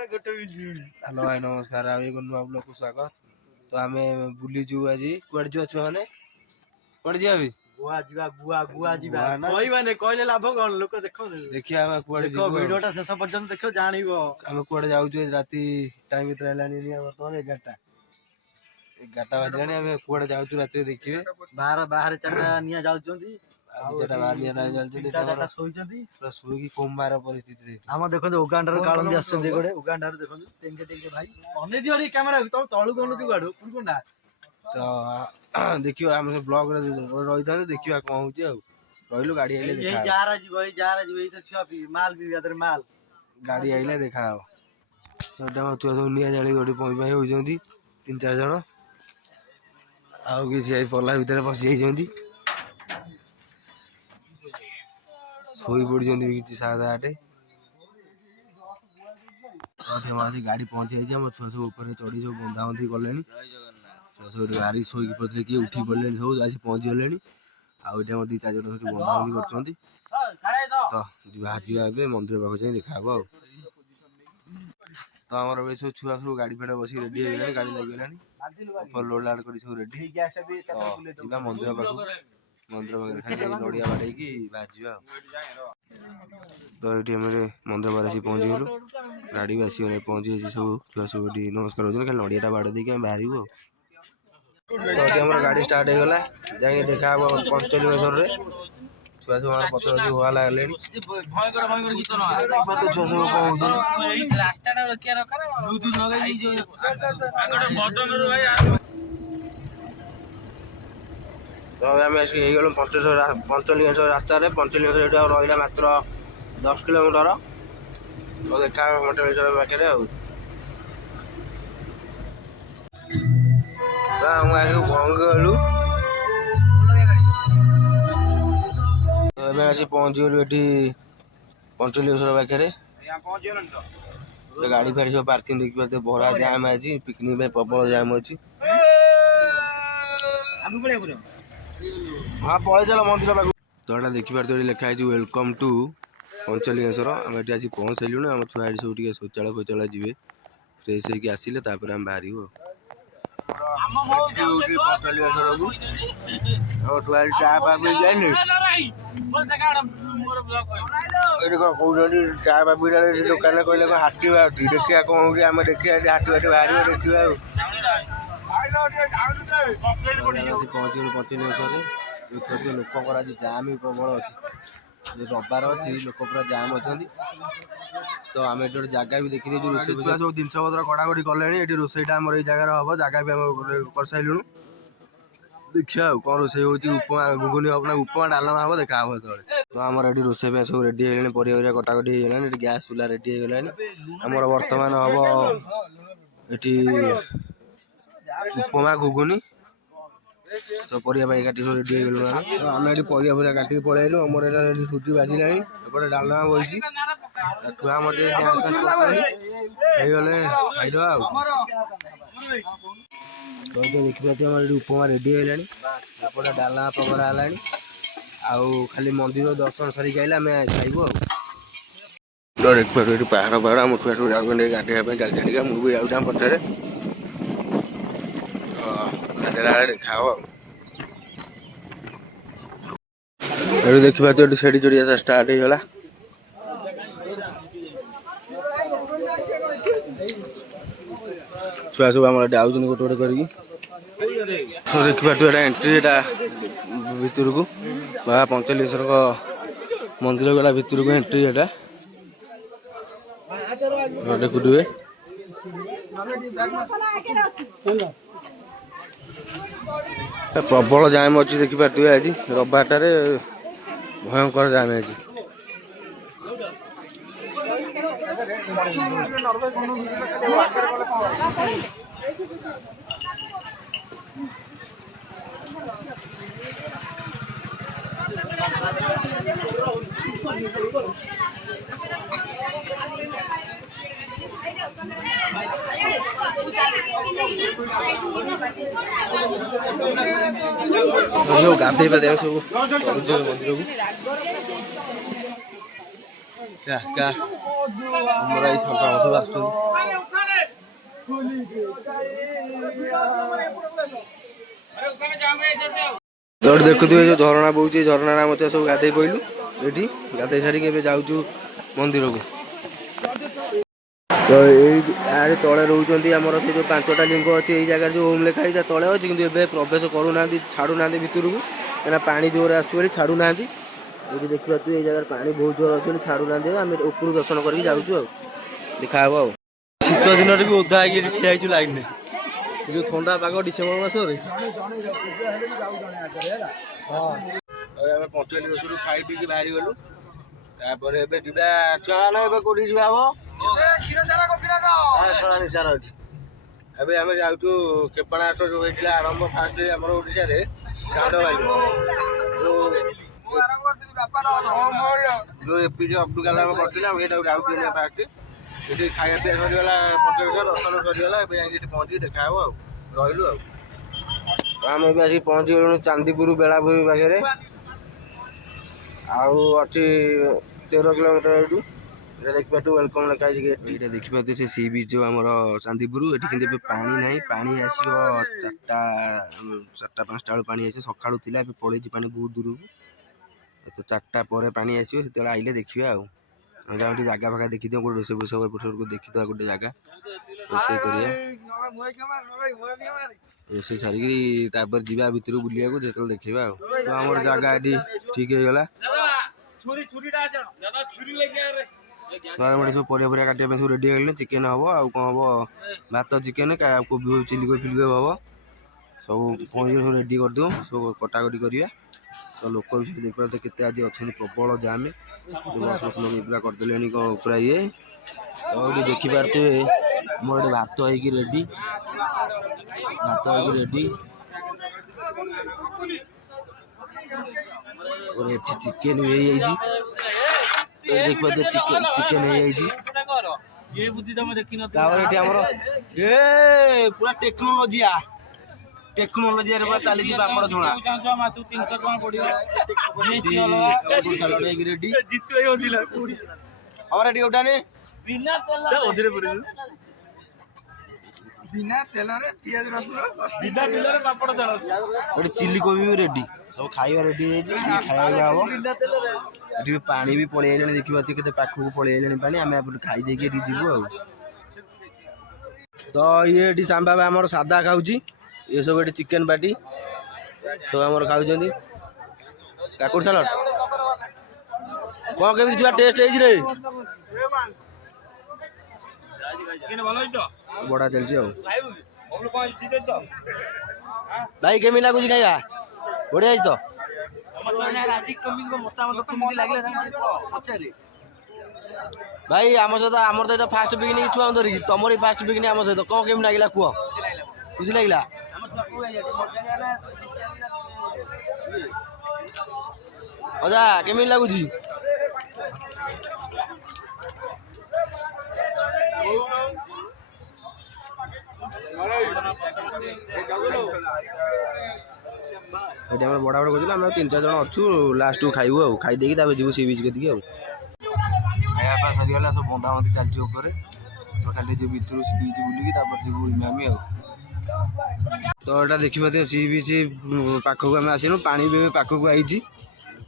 Hello भाई नमस्कार एक नुआ ब्लॉग को स्वागत। तो आम बुली जू आज कुआड़े जो छुआ मैंने कुआड़े जी अभी गुआ जीवा गुआ गुआ जीवा कहबाने कहले लाभ कोन लोक देखो देखिया हम कुआड़े देखो वीडियोटा शेष पर्यंत देखो जानिबो हम कुआड़े जाऊ राती टाइम भीतर हेलानी बर्तमान 11टा बाजलानी हम कुआड़े जाऊ राती देखिए बाहर बाहर चाटा निया जाउचंती जेटा बाहर निया जाउचंती चाटा सोइचंती पूरा सोई कोमार परिस्थिति रे हम देखो उगांडा रो काळंदी आछंती गोडे उगांडा रो देखो तेंगे तेंगे भाई अने दियो रे कैमरा तो तळु कोन तू गाडो पुरकोंडा तो देखियो हम ब्लॉग रे रही था देखियो कोन होची आ रहिलो गाड़ी आइले देखा यही जा रहा जी तो छुआ पी माल भी अदर माल गाड़ी आइले देखा छोटा छुआ सब निया जाली गोटे पई पई होइजंती 3-4 जण आउ कि पला भितर पशि जाइजंती सोई पड़जंती कि सादा आटे गाड़ी पहुंची जाइए हम छुआ सब ऊपर चढ़ी सब बंधा बंधी कले सब गाड़ी शोक पड़े किए उठी पड़े सब आसी पहुंची गले आउ 2-4 जन सब बंधा बंधी कर मंदिर पाक जाए देखा तो आम सब छुआ सब गाड़ी फेड़ा बस रेडी हो गाड़ी लगे लोड लाड कर सब रेडी मंदिर पाक मंदिर पाखे नड़िया बाड़े बाजा तो ये मंदिर बाहर आसी पहुँची गलु गाड़ी भी आसी पहुँची सब छुआ सब नमस्कार हो नड़िया बाड़ देके बाहर तो गाड़ी स्टार्ट हो गला जाए देखा पंचलिंगेश्वर छुआ सब पत्र बस हुआ लगे तो आम गलु पंचलिंगेश्वर रास्त पंचलिंगेश्वर रहा मात्र 10 किलोमीटर तो देखा पंचलिंगेश्वर पाखे गलु आसी पहुँची गलु ये पंचलिंगेश्वर पाखे गाड़ी फाड़ी सब पार्किंग देखी पारे बड़ा जाम आज पिकनिक प्रबल जाम अच्छी हाँ पड़े चल मंदिर पाक तो यहाँ देखिए लिखा है वेलकम टू पंचलिंगेश्वर आम ये आसी पहुँचलुन आम छुआ सब शौचालय फौचालय जी फ्रेश होगी आसिले आम बाहर पंचलिंगेश्वर को चा पा जाइए चा पा दुकान कहले हाथी बाटी देखिए कौन हो आम देखिए हाथी बाटी बाहर देखिए पहुँच गलु पंचलिंगेश्वर लोक आज जाम भी प्रबल अच्छी रबार अच्छी लोक पूरा जाम अच्छा तो आम ये जगह भी देखी रोसे सब जिन पत्र कड़ाकड़ी कले रोसईटा आम ये जगार हम जगह भी कर सारूँ देखिए कौन रोसे उपमा घुगुनी अपना उपमा डालमा हम देखा तो आम ये रोसे सब रेडी है परिवार कटाकटी हो गैस चूल्हा रेडी हो गलानी आमर बर्तमान हम ये उपमा घुगुनी तो परिया काटी सब रेडी हो गलु आम ये परिया काटिक पलैलु आमर सुजी बाजिला एपटे डालमा बही छुआ गले खाईदे तो देखिए उपमा रेडी होपटे डालमा पकड़ा है आउ खाली मंदिर दर्शन सारिक आइले आम खाइबू देखिए पहाड़ पहाड़ आम छुआ सब गाधोवा चल चलिका मुझे जाऊँ पथर खाओ देखा तो सीढ़ी चढ़िया स्टार्ट हो गला छुआ सब आम आउन गोटे गोटे कर देखा एंट्री भितर को बाबा पंचलिंगेश्वर मंदिर गला भितर को एंट्री देखुए प्रबल जाम अच्छी देखिपे आज रविवार भयंकर जाम आज गाधे पाधे सब मंदिर को सब आस तो देखुए जो झरणा बोची झरणा मत सब गाधे पइलु ये गाधे सारिक जाऊँ मंदिर को। तो ये तले रोचे आमर से जो 5टा लिंग अच्छी यही जगह जो ओम लिखाई तले अच्छे कि प्रवेश करूना छाड़ूना भितर को क्या पानी जोर आसुरी छाड़ूना ये देखा ये जगह पानी बहुत जोर अच्छे छाड़ूना आम ऊपर दर्शन करके जाऊँ देखा हे शीत दिन भी ओदा ठिया लाइन में जो ठंडा पाग डिसेम्बर मसरे आम पंचलिंगेश्वर खाई पी बाहरी गलु छुआ कौटी जा निचार अच्छी ଏବେ ଆମେ ଯାଉଛୁ କ୍ଷେପଣାସ୍ତ୍ର ଯୋଉ ହେଇଥିଲା ଆରମ୍ଭ ଫାଷ୍ଟ ଆମର ଓଡ଼ିଶାରେ ଚାନ୍ଦବାଲି ଯୋଉ ଏପିଜେ ଅବଦୁଲ କାଲାମ କରିଥିଲେ ଆମେ ଏଇଟାକୁ ଯାଉଛୁ ଫାଷ୍ଟ ଏଠି ଖାଇବା ପିଇବା ସରିଗଲା ପଞ୍ଚଲିଙ୍ଗେଶ୍ୱର ଦର୍ଶନ ସରିଗଲା ଏବେ ଯାଇକି ଏଠି ପହଞ୍ଚିକି ଦେଖା ହବ ଆଉ ରହିଲୁ ଆଉ ଆମେ ଏବେ ଆସିକି ପହଞ୍ଚିଗଲୁଣି ଚାନ୍ଦିପୁର ବେଳାଭୂମି ପାଖରେ ଆଉ ଅଛି 13 କିଲୋମିଟର ଏଇଠୁ देखा वेलकम लिखा है देखिए से सी बीच जो आम चांदीपुर ये कि पानी ना पानी आसो 4टा 5टा बेलू पानी आस सका पलि पानी बहुत दूर को तो 4टा पर पानी आसो से आइले देखिए आउ जगह फागा देखी दियो गोटे रोसे बोस को देखी गोटे जगह रोसे रोसे सारिक जा भितर बुलिया जो देखा तो आम जगह ये ठीक है गला सब परिया काटे सब रेडी हो चिकेन हम आउ कौन हम भात चिकेन कोबी चिली कोबी फिल हम सब पहुँच सब रेडी कर दूँ सब कटाकटी करवा तो लोक भी देखा तो केते आज अच्छा प्रबल जाम बस बस लोग पूरा करदे पूरा ये तो ये देखिपे मोर भात होगी रेडी भात होगी रेडी और ये चिकेन भी देखिए चिकेन चिकेन पूरा टेक्नोलोजी टेक्नोलोजी पूरा चली पापड़ छुणा रेडी और रेडी उठाने बिना तेल पियाज रसुण चिल्ली कोबी भी रेडी सब खाଇବା रेडी खाଇବା हम ये पानी भी पलि आने देखिए के पाखक पलि आने पानी आम खाई देकी जीवु आ तो ये श्याम बाबा आम सादा खाऊँ ये सब ये चिकेन पार्टी सब आम खाऊ काकुड़ सालाड कौन केमी छुआ टेस्ट है बड़ा चलती भाई केमी लगुच खाଇବା बढ़िया तो भाई आम सहित आमर तो फास्ट पिकनिक छुआ धरिकी तुम फास्ट पिकनिक आम सहित कौन केमी लगे कह खुशी लगे अजा केमी लगुच ये बड़ा बड़ा कहते आम 3-4 जन अच्छू लास्ट को खाइबू खाई देकी जीव सी बीच के खाया सरीगला सब बंधा बंधी चलती खाली जो भितर सी बीच बुलिकी जीवू इमामी तो यहाँ देखिए सी बीच पाखक आम आसनु पानी भी पाखक आई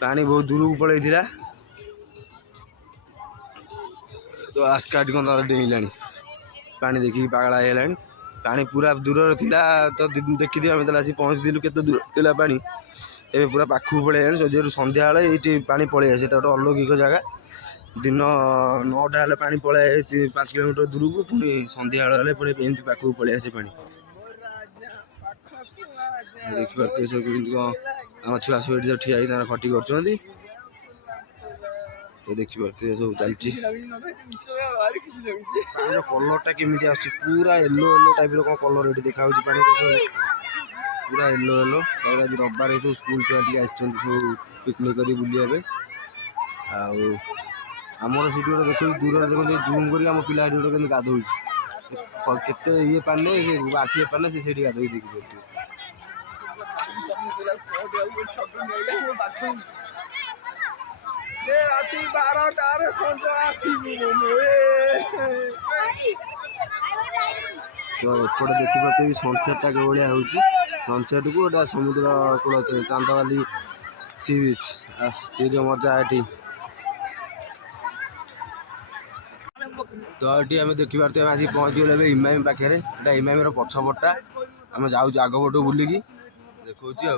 पानी बहुत दूर को पलैला तो आस्काट कौन डेला पानी देखिए पागला है पानी पूरा दूर थिला तो देखी आम आसी पहुँचलु के दूर था पानी ए पूरा पाखक पलि जो सन्ध्या ये पानी पलि आसे गोटे अलौकिक जगह दिन 9टा हेल्ले पानी पलि 5 किलोमीटर दूर को पुणी सन्ध्या पुणी एमती पाखक पलि आसे पानी देखिए सब आम छुआ सब ये ठिया खटी कर तो देखिए सब चलती कलरटा केमी आस पूरा येलो येलो टाइप कौन कलर ये देखा पानी पूरा येलो येलो आज रविवार सब स्कूल छुआ सब पिकनिक कर बुलाइबे आमर से देखो दूर देखो जूम कर पिला गाधो के ये पाने आखिए पाने से गाधो देखिए राति 12टार संज आसबू तो एपटे देखिए सनसेटा के भाया हो सनसेट को गोटे समुद्र कूल चांदवाली सी बीच सी जो मजा ये तो ये आम देखिए आम आसिक पहुँचल इमामी पाखे इमामी पछपटा आम जाऊँ आग पटू बुलिकी देखा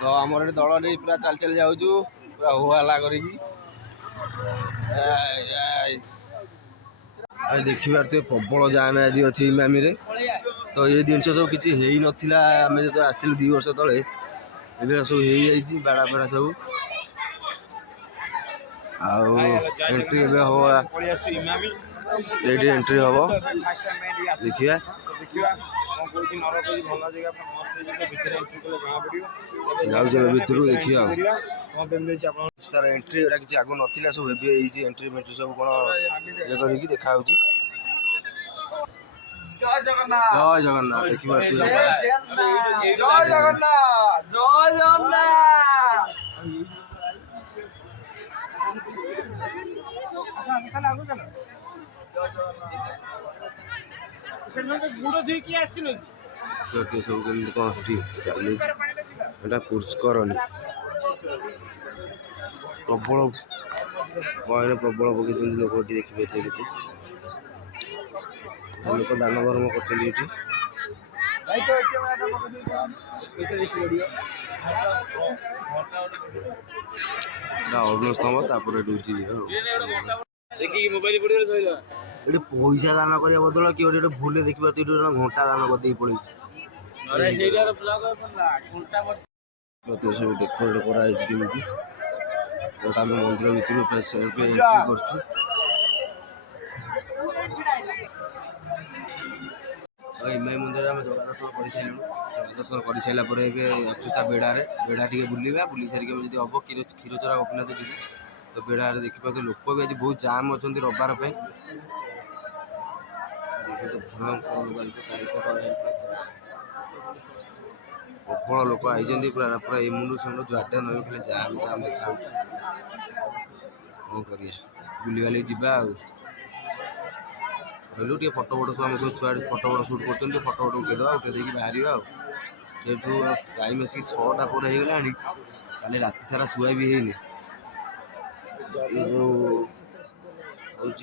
तो आमर ये दल नहीं पूरा चल चल जाऊँ पूरा हो हल्ला कर देखिए प्रबल जाम आज अच्छी इमामी तो ये जिनस सब किसी नाला आम जो आसलु 2 वर्ष तले सब हो बाड़ा फाड़ा सब एंट्री हम ये एंट्री हम देखिए जाऊे भितर देखिए तार एंट्री किसी आग ना सब एंट्री मेंट्री सब कौन ये कर देखा जय जगन्नाथ देखिए जय जगन्नाथ पुष्करणी प्रबल बहरे प्रबल पकड़ लोक देखिए लोक दान धर्म कर अग्नस्तंभ ये पैसा दान करने बदल कि भूल देखिए घंटा दान करदे पड़े सब डेकोरेट कराई मंदिर भितर एंट्री कर इमामी मंदिर आम जगह दर्शन कर सारूँ जगह दर्शन कर सारापर अच्छुता बेड़े बेड़ा टे बुलवा बुली सारिक हम क्षीरचोरा गोपीनाथ जी तो बेड़ा देखिए लोक भी आज बहुत जाम अच्छा रविवार प्रबल लोक आई पूरा पूरा ये मुंडू से जुआडे नई खाली जाम जाम देखा कौन कर बुलवाली जा कहलु टे फटो फटो सब सब छुआ फटो फटो सुट कर फटो फटो उठेदे उठे बाहर टाइम आसिक 6टा पर होगा काली राति सारा शुआ भी है ये जो हूँ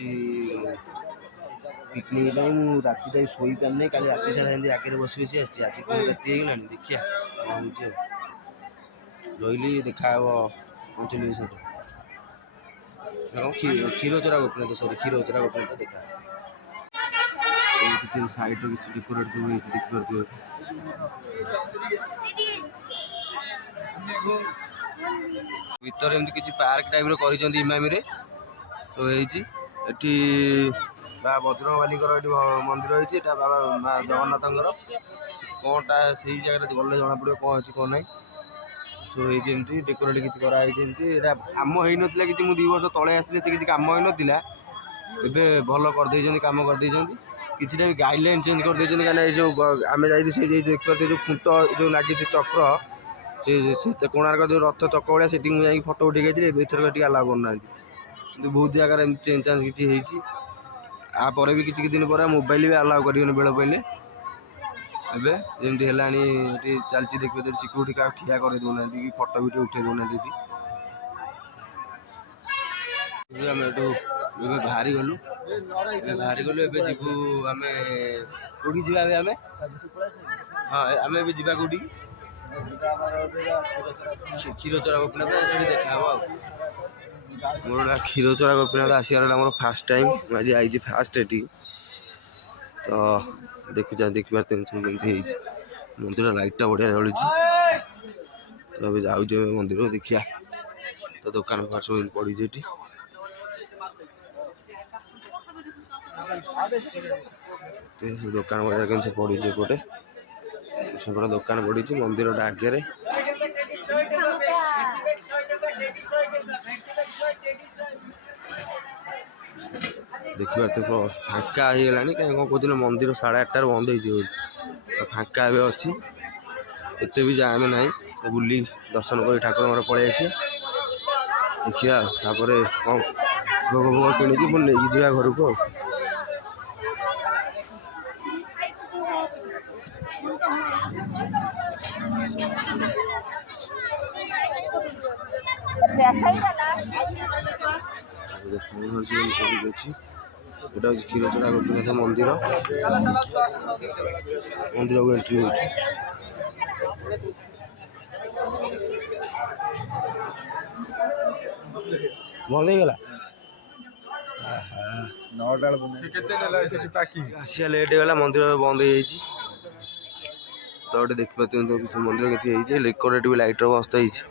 पिकनिक राति टाइम शोई पारे काली राति सारा आगे बस बस आज कौन होगा देखिए रही देखा 45 क्षीरचोरा गोपीनाथ सॉरी क्षीरचोरा गोपीनाथ देखा साइड किसी डेकोरेट सब देखिए भीतर एमती किसी पार्क टाइप कर इमामी तो ये बजरंगबाली मंदिर होती बाबा जगन्नाथ कौनटा से जगह गले जना पड़े कौन अच्छी कौन ना सो ये डेकोरेट किसी कराई आम हो ना कि 2 वर्ष तले आसती किसी कम हो ना भल कर कम कर किसी भी गाइडलाइन चेंज कर कहीं जो आम जाइए देखते जो खुंट जो लगी चक्र से कोणार्क जो रथ चक भाया से फटो उठे गई एथर अलाउ करना बहुत जगह चेंज चांज किसी आपर भी किसी दिन पर मोबाइल भी अलाउ कर बेल पड़े एमती है चलती देखिए सिक्यूरीटी क्या ठिया कर दूना कि फटो भी उठे दूना आम बाहरी गलु जीवु आम कौटी जा आम हाँ आम जा कौटी क्षीरचोरा गोपीनाथ देखा मोर क्षीरचोरा गोपीनाथ आसार मोर फास्ट टाइम आज आई फास्ट ये तो देखिए मंदिर लाइटा बढ़िया जलुची तो अभी जाऊँ मंदिर देखिया तो दुकान फार सब पड़ी दुकान बढ़िया के पड़ी एपटे सेपटे दुकान पड़ी मंदिर आगे देखिए फाँका हो गला कहीं कौन कहते मंदिर 8:30 बंद हो फाँका अच्छी एत भी जाम ना तो बुली दर्शन कर ठाकुर पलि आसी देखिए तापर कौन भोग भोग किणी नहीं जा घर को এটা হচ্ছে କ୍ଷୀରଚୋରା ଗୋପୀନାଥ ମନ୍ଦିର। ମନ୍ଦିରକୁ ଏଣ୍ଟ୍ରି ହେଉଛି। ବନ୍ଦ ହେଇଗଲା। ଆସିବା ଲେଟ୍ ହେଇଗଲା, ମନ୍ଦିର ବନ୍ଦ ହେଇଯାଇଛି। ତ ଗୋଟେ ଦେଖିପାରୁଛନ୍ତି କିଛି ମନ୍ଦିର କିଛି ହେଇଛି। ଲେକୋରେଟ୍ ବି ଲାଇଟ୍ର ବ୍ୟବସ୍ଥା ହେଇଛି।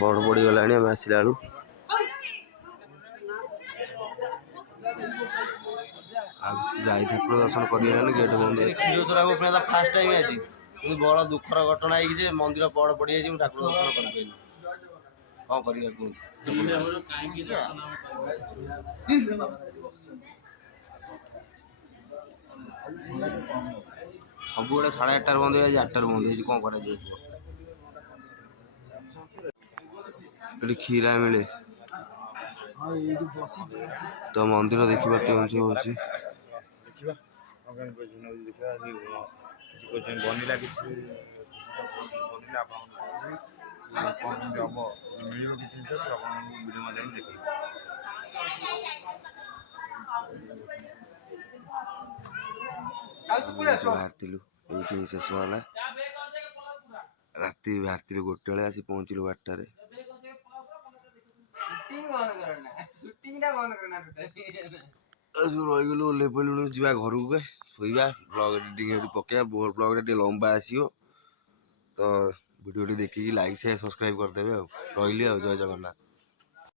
ବଡ଼ ପଡ଼ିଗଲାଣି ଆମେ ଆସିଲା ବେଳୁ। ଆଉ ଯାଇ ଠାକୁର ଦର୍ଶନ କରିହେଲାନି, ଗେଟ୍ ବନ୍ଦ ହେଇଛି। କ୍ଷୀରଚୋରା ଗୋପୀନାଥ ଫାର୍ଷ୍ଟ ଟାଇମ୍ ଆଜି, କିନ୍ତୁ ବଡ଼ ଦୁଃଖର ଘଟଣା ହେଇଛି ଯେ ମନ୍ଦିର ପଡ଼ ପଡ଼ିଯାଇଛି, ମୁଁ ଠାକୁର ଦର୍ଶନ କରିପାରିନି। କ'ଣ କରିବା କୁହନ୍ତୁ? ସବୁବେଳେ 8:30 ବନ୍ଦ ହେଇଯାଇଛି, 8টাରୁ ବନ୍ଦ ହେଇଛି, କ'ଣ କରାଯିବ? ଏଠି କ୍ଷୀରା ମିଳେ ତ ମନ୍ଦିର ଦେଖିପାରୁଥିବେ ଏମିତି ସବୁ ଅଛି। ବନିଲା କିଛି ବନିଲା ଆପଣ ମିଳିବ କିଛି ଜିନିଷ ଆପଣଙ୍କୁ ଭିଡ଼ିଓ ମାଧ୍ୟମରେ ଦେଖିବେ। ବାହାରିଥିଲୁ, ଏଇଠି ଶେଷ ହେଲା। ରାତି ବାହାରିଥିଲୁ 1ଟା ବେଳେ, ଆସି ପହଞ୍ଚିଲୁ 12টাରେ। ରହିଗଲୁ, ଓହ୍ଲେଇ ପଡ଼ିଲୁଣି, ଯିବା ଘରକୁ, ଶୋଇବା। ବ୍ଲଗ୍ ଏଡ଼ିଟିଂ ଏଠି ପକେଇବା। ବ୍ଲଗ୍ଟା ଟିକେ ଲମ୍ବା ଆସିବ ତ ଭିଡ଼ିଓଟି ଦେଖିକି ଲାଇକ୍ ସେୟାର ସବସ୍କ୍ରାଇବ୍ କରିଦେବେ। ଆଉ ରହିଲି, ଆଉ ଜୟ ଜଗନ୍ନାଥ।